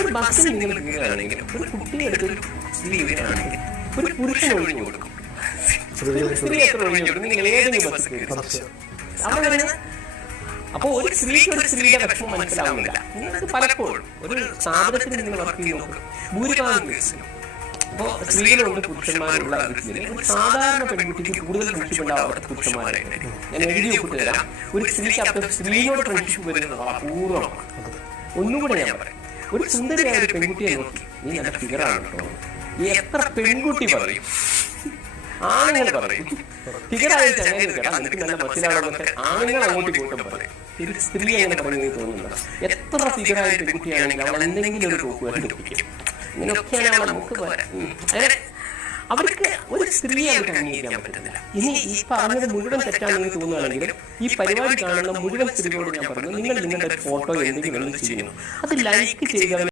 ഒരു ബസ്സിൽ നിങ്ങൾ കയറുകയാണെങ്കിലും ഒരു കുട്ടിയെ എടുത്തൊരു സ്ത്രീ വരികയാണെങ്കിൽ ഒരു പുരുഷൻ ഒഴിഞ്ഞു കൊടുക്കും. സ്ത്രീ എത്ര ഒഴിഞ്ഞു കൊടുക്കും? നിങ്ങൾ ഏതെങ്കിലും ബസ് കയറി അവിടെ. അപ്പോൾ ഒരു സ്ത്രീക്ക് ഒരു സ്ത്രീയുടെ വിഷമം മനസ്സിലാവുന്നില്ല. നിങ്ങൾക്ക് പലപ്പോഴും ഒരു സ്ഥാപനത്തിൽ നിങ്ങൾ വർക്ക് ചെയ്ത് നോക്കും, ഭൂരിഭാഗം കേസിലും അപ്പോൾ സ്ത്രീകളുണ്ട് പുരുഷന്മാരുള്ള ഒരു സാധാരണ പെൺകുട്ടിക്ക് കൂടുതൽ ഫ്രണ്ട്ഷിപ്പ് ഉണ്ടാവും അവിടുത്തെ പുരുഷന്മാരായിട്ട്. ഞാൻ എഴുതി ഒപ്പിട്ട് തരാം. ഒരു സ്ത്രീക്ക് അവിടുത്തെ സ്ത്രീയോട് ഫ്രണ്ട്ഷിപ്പ് വരുന്നത് അപൂർവമാണ്. ഒന്നുകൂടെ ഞാൻ പറയാം, ഒരു സുന്ദരിയായ ഒരു പെൺകുട്ടിയെ നോക്കി നീ നല്ല ഫിഗറാണ് കേട്ടോ, ഈ എത്ര പെൺകുട്ടി പറയും, ആണുങ്ങൾ പറയും. ഫിഗറായ ചങ്ങനെ കേട്ടാ നിനക്ക് നല്ല മനസ്സിലാവുന്നൊക്കെ ആണുങ്ങൾ അങ്ങോട്ട് കൂട്ടം പറയും. ഒരു സ്ത്രീ അങ്ങനെ പറയുന്നത് തോന്നുന്നില്ല. എത്ര ഫിഗറായ പെൺകുട്ടിയാണെങ്കിൽ അവൾ എന്തെങ്കിലും ഒരു ടോക്ക് കണ്ടുപിടിക്കും. ഇങ്ങനെയൊക്കെയാണ് നമുക്ക് അങ്ങനെ അവർക്ക് ഒരു സ്ത്രീയെ അവർക്ക് അംഗീകരിക്കാൻ പറ്റുന്നില്ല. ഇനി ഈ പറഞ്ഞത് മുഴുവൻ തെറ്റാണെന്ന് തോന്നുകയാണെങ്കിലും ഈ പരിപാടി കാണുന്ന മുഴുവൻ സ്ത്രീകളോട് ഞാൻ പറഞ്ഞു, നിങ്ങൾ നിങ്ങളുടെ ഫോട്ടോ എന്തെങ്കിലും ചെയ്യുന്നു, അത് ലൈക്ക് ചെയ്തവൻ